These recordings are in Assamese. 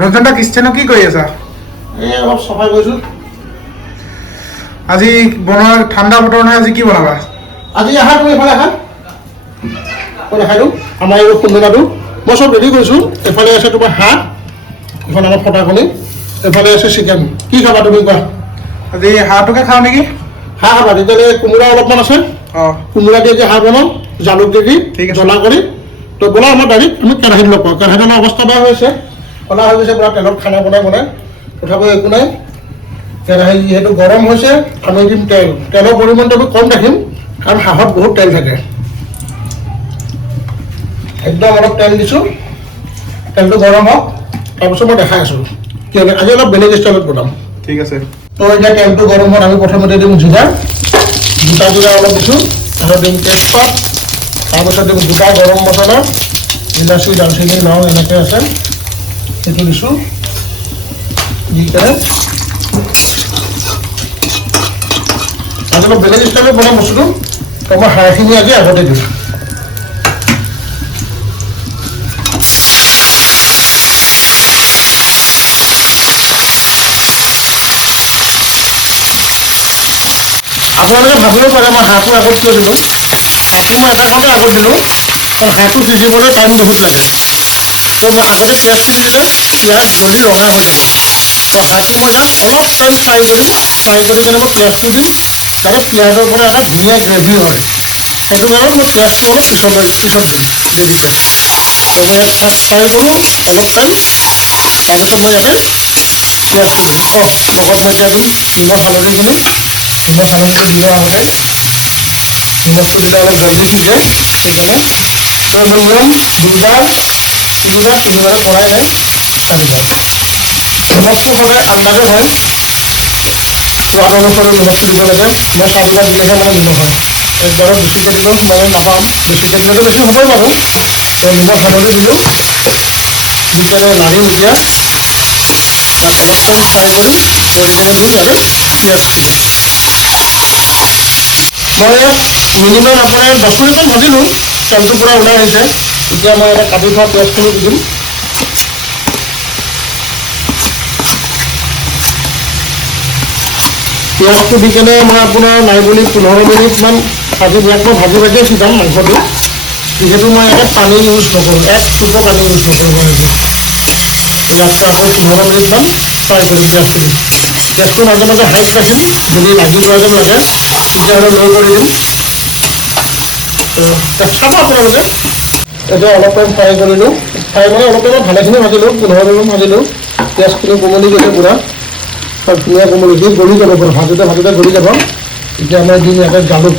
ৰঞ্জনদা কিচেনত কি কৰি আছা? এই অলপ চাফাই কৰিছোঁ। আজি বনোৱা ঠাণ্ডা বতৰ নহয়, আজি কি বনাবা? আজি আহা তুমি এইফালে আহা, মই দেখাই দিওঁ আমাৰ এই খুন্দনাটো মই চব ৰেডি কৰিছোঁ। এফালে আছে তোমাৰ হাঁহ, এইফালে আমাৰ ফটা কণী, এইফালে আছে চিকেন। কি খাবা তুমি কোৱা? আজি হাঁহটোকে খাওঁ নেকি? হাঁহ খাবা, তেতিয়াহ'লে কোমোৰা অলপমান আছে, কোমোৰা দি যে হাঁহ বনাওঁ, জালুক দি জ্বলা কৰি। তো বলা আমাৰ ডাইৰেক্ট আমি কেৰাহীত লগ পাওঁ। কেৰাহীখনৰ অৱস্থা বেয়া হৈছে, কলা হৈ গৈছে, পুৰা তেলত খানা বনাই তথাপিও একো নাই। কেৰাহী যিহেতু গৰম হৈছে, আমি দিম তেল। তেলৰ পৰিমাণটো আমি কম ৰাখিম, কাৰণ হাঁহত বহুত তেল থাকে। একদম অলপ তেল দিছোঁ, তেলটো গৰম হওক, তাৰপিছত মই দেখাই আছোঁ কিয় আজি অলপ বেলেগ ষ্টাইলত বনাম। ঠিক আছে। তো এতিয়া তেলটো গৰম হোৱাত আমি প্ৰথমতে দিম জিৰা, গোটা জিৰা অলপ দিছোঁ, তাৰপিছত দিম তেজপাত, তাৰপিছত দিম গোটা গৰম মছলা, ইলাচি, দালচেনি, লং এনেকৈ আছে, সেইটো দিছোঁ। দি কেনে আজি অলপ বেলেগ ষ্টাইলত বনাম বস্তুটো, তো মই হাঁহখিনি আজি আগতে দিম। আপোনালোকে ভাবিব পাৰে মই হাঁহটো আগত কিয় দিলোঁ। হাঁহটো মই এটা কাৰণতে আগত দিলোঁ, কাৰণ হাঁহটো সিজিবলৈ টাইম বহুত লাগে। তো মই আগতে পিঁয়াজখিনি দিলে পিঁয়াজ জলদি ৰঙা হৈ যাব। তো হাঁহটো মই তাত অলপ টাইম ফ্ৰাই কৰিম, ফ্ৰাই কৰি কিনে মই পিঁয়াজটো দিম, যাতে পিঁয়াজৰ পৰা এটা ধুনীয়া গ্ৰেভি হয়। সেইটো কাৰণত মই পিঁয়াজটো অলপ পিছত দিম গ্ৰেভিকৈ। তো মই ইয়াত ফাৰ্ষ্ট ফ্ৰাই কৰোঁ অলপ টাইম, তাৰপিছত মই ইয়াতে পিঁয়াজটো দিম। লগত মই এতিয়া দিম নিমখ হালধিখিনি। নিমখ হালধিটো দিব আগতে, নিমখটো দিলে অলপ জলদি সিজে, সেইকাৰণে তো মিনিমাম দুবাৰ তিনিবাৰ কৰাই যায়, চাৰিবাৰ। নিমখটো সদায় আন্দাজত হয়, সোৱাদ অনুসৰি নিমখটো দিব লাগে। মই চাৰিবাৰ দিলেহে মানে নিমখ হয়, একবাৰত বেছিকৈ দিলেও মানে নাপাম, বেছিকৈ দিলেতো বেছি হ'বই বাৰু। তো নিমখ হালধি দিলোঁ, দি কেনে লাৰিম এতিয়া, তাত অলপ টাইম ফ্ৰাই কৰি কেনে দিম ইয়াতে পিঁয়াজখিনি। মই মিনিমাম আপোনাৰ 10 মিনিটমান ভাজিলোঁ, তেলটো পূৰা ওলাই আহিছে। এতিয়া মই এটা কাটি থোৱা পিঁয়াজখিনি দি দিম। পিঁয়াজটো দি কেনে মই আপোনাৰ নাই বুলি 15 মিনিটমান ইয়াক মই ভাজিয়ে সিজাম মাংসটো, যিহেতু মই ইয়াতে পানী ইউজ নকৰোঁ, এক টোপো পানী ইউজ নকৰোঁ মই এইটো। ইয়াতকৈ আকৌ 15 মিনিটমান ফ্ৰাই কৰিম পিঁয়াজখিনি। গেছটো মাজে মাজে হাইত ৰাখিম, যদি লাগি যোৱা যেন লাগে তেতিয়াহ'লে ল' কৰি দিম। তো চাব আপোনালোকে। এতিয়া অলপ টাইম ফ্ৰাই কৰিলোঁ, ফ্ৰাই মানে অলপ টাইমত ভালেখিনি ভাজিলোঁ, 15 মিনিট ভাজিলোঁ। পিঁয়াজখিনি কোমলি গৈছে পূৰা, তাত ধুনীয়া কোমলি দি গলি যাব পূৰা, ভাজোতে গলি যাব। এতিয়া মই দিম ইয়াতে জালুক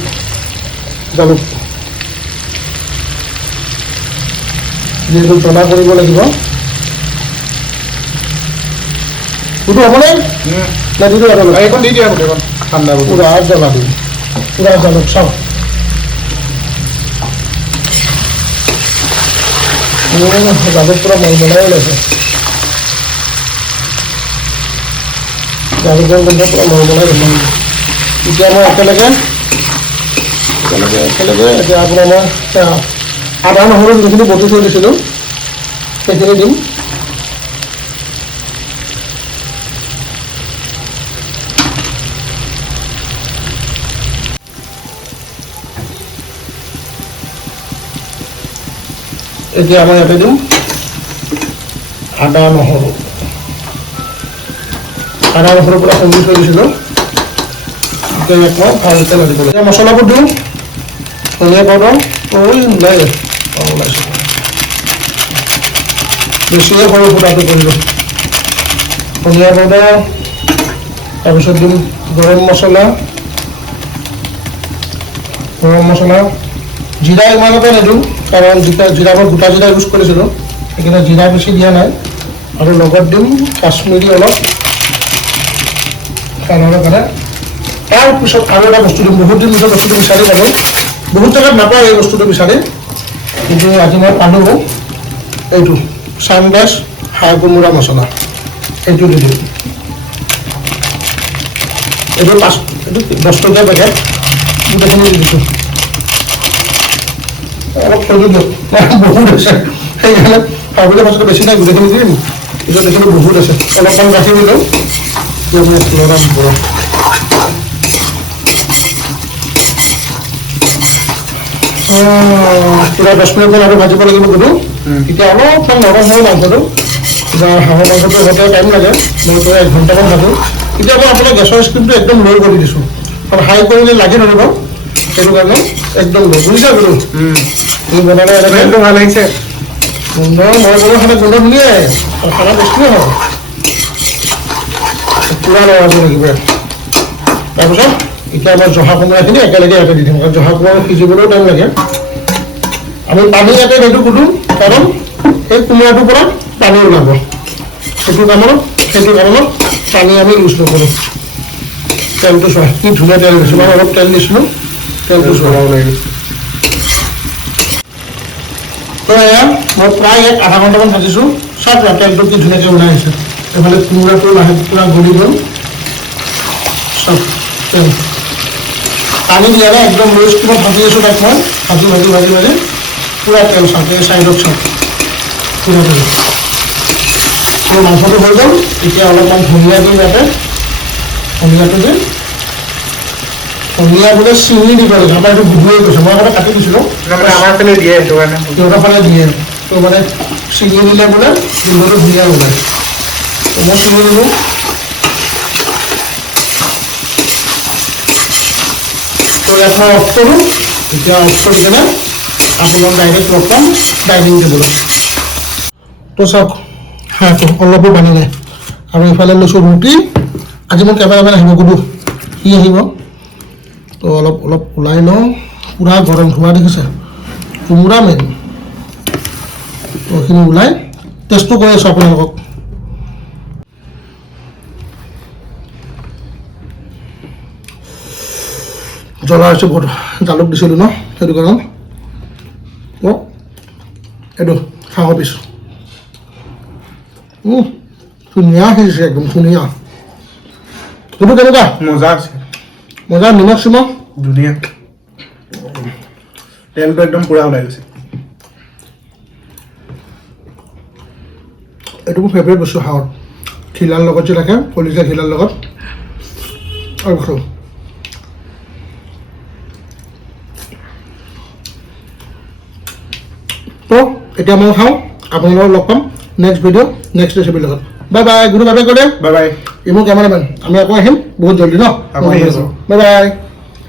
যিহেতু জ্বলা কৰিব লাগিব। সেইটো হ'বনে? দিলোঁ আৰু এইখন দি দিয়া গোটেইখন ঠাণ্ডা হ'ব। পূৰা জ্বলা দিম, পূৰা জালুক চাওক। জালুক পূৰা মলমলাই ওলাইছে, জালুকৰ গোন্ধ পূৰা মলমলাই গৈছে। এতিয়া মই একেলগে এতিয়া আপোনাৰ মই আদা নহৰু যিখিনি বটি থৈ দিছিলোঁ সেইখিনি দিম। এতিয়া মই ইয়াতে দিম আদা নহৰু পূৰা খুন্দি থৈ দিছিলোঁ। এতিয়া ইয়াক মই ভালকৈ লাগিব। এতিয়া মছলাবোৰ দিওঁ, ধনিয়া পাউডাৰ ওলাইছে, বেছিয়ে সৰু ফুটাটো কৰিলোঁ। ধনিয়া পাউডাৰ, তাৰপিছত দিম গৰম মছলা, জিৰা ইমানতে নিদিওঁ, কাৰণ জিৰা মই গোটা জিৰা ইউজ কৰিছিলোঁ, সেইকাৰণে জিৰা বেছি দিয়া নাই। আৰু লগত দিম কাশ্মীৰী অলপ কালাৰৰ কাৰণে। তাৰপিছত আৰু এটা বস্তু দিম, বহুত দিন পিছত বস্তুটো বিচাৰি পালোঁ, বহুত জেগাত নাপায় এই বস্তুটো বিচাৰি, কিন্তু আজি মই পালোঁ। এইটো চানৰাইজ হাঁহ কোমোৰা মছলা, এইটো দি দিম। এইটো 10 টকীয়া পেকেট, গোটেইখিনি দি দিছোঁ। অলপ থৈ দিলোঁ, বহুত হৈছে, সেইকাৰণে ভাবিলে বস্তুটো বেছি নাই, গোটেইখিনি দিম। এতিয়া দেখিলোঁ বহুত আছে অলপমান গাখীৰ দিলোঁ লৰাম পৰা পুৰা 10 মিনিটমান আৰু ভাজিব লাগিব গধু এতিয়া অলপমান নৰম হয় মাংসটো হাঁহৰ মাংসটো হওঁতে টাইম লাগে মই তো 1 ঘণ্টামান ভাজোঁ এতিয়া মই আপোনাৰ গেছৰ স্পীডটো একদম ল' কৰি দিছোঁ আৰু হাই কৰিলে লাগি নধৰিব সেইটো কাৰণে একদম ল' বুজিছা গধু তুমি বনালে স্মেলটো ভাল লাগিছে গোন্ধ মই বোলো খালে গোন্ধ ধুনীয়াই আৰু খানা বস্তুৱে হয় পুৰা লৰাব লাগিব তাৰপিছত এতিয়া আমাৰ জহা কোমোৰাখিনি একেলগে ইয়াতে দি দিম কাৰণ জহা কোমোৰা সিজিবলৈও টাইম লাগে আমি পানী ইয়াতে সেইটো কুটুম কাৰণ এই কোমোৰাটোৰ পৰা পানী ওলাব সেইটো কাৰণত পানী আমি ইউজ নকৰোঁ তেলটো চোৱা কি ধুনীয়া তেল দিছোঁ মই অলপ তেল দিছিলোঁ তেলটো চলাব লাগিব তো এয়া মই প্ৰায় আধা ঘণ্টামান ভাজিছোঁ চব তেলটো কি ধুনীয়াকৈ ওলাই আহিছে এফালে কোমোৰাটো লাহে পুৰা গলি গ'ল চব তেল পানী দিয়া নাই একদম ল' স্পীডত ভাজি আছোঁ তাক মই ভাজি পুৰা তেল চাওক এই চাইডত চাওক পুৰা তেল তো মাংসটো হৈ গ'ল এতিয়া অলপমান ধনিয়া দিম ইয়াতে ধনিয়াটো দিম ধনিয়া বোলে চিঙি দিব লাগে আমাৰ এইটো গুড়ি হৈ গৈছে মই আগতে কাটি দিছিলোঁ আমাৰ ফালে দিয়ে সেইটো কাৰণে সিহঁতৰ ফালে দিয়ে তো মানে চিঙি দিলে বোলে গোন্ধটো ধুনীয়া ওলায় তো মই চিঙি দিলোঁ তো ইয়াত মই অফ কৰোঁ এতিয়া অফ কৰি কিনে আপোনাক ডাইৰেক্ট লগ পাম ডাইনিং টেবুলত তো চাওক হাঁহটো অলপো বানি নাই আৰু ইফালে লৈছোঁ ৰুটি আজি মোৰ কেমেৰামেন আহিব গুডু সি আহিব তো অলপ ওলাই লওঁ পুৰা গৰম ধোৱা দেখিছে কোমোৰা মেইন তো এইখিনি ওলাই টেষ্টটো কৰি আছোঁ আপোনালোকক জ্বলা হৈছে বহুত জালুক দিছিলোঁ ন সেইটো কাৰণ অঁ এইটো হাঁহৰ পিছ ধুনীয়া সিজিছে একদম ধুনীয়া সেইটো কেনেকুৱা মজা আছে মজা নিমখ চিমখ ধুনীয়া তেলটো একদম পুৰা ওলাই গৈছে এইটো মোৰ ফেভৰেট বস্তু হাঁহৰ খিলাৰ লগত যে থাকে কলিজা খিলাৰ লগত আৰু খাওঁ তো এতিয়া মই খাওঁ আপোনালোকক লগ পাম নেক্সট ভিডিঅ' নেক্সট ৰেচিপিৰ লগত bye bye good bye bye কৰে বাই বাই ই মোৰ কেমেৰামেন আমি আকৌ আহিম বহুত জলদি ন আকৌ আহি আছোঁ। Bye bye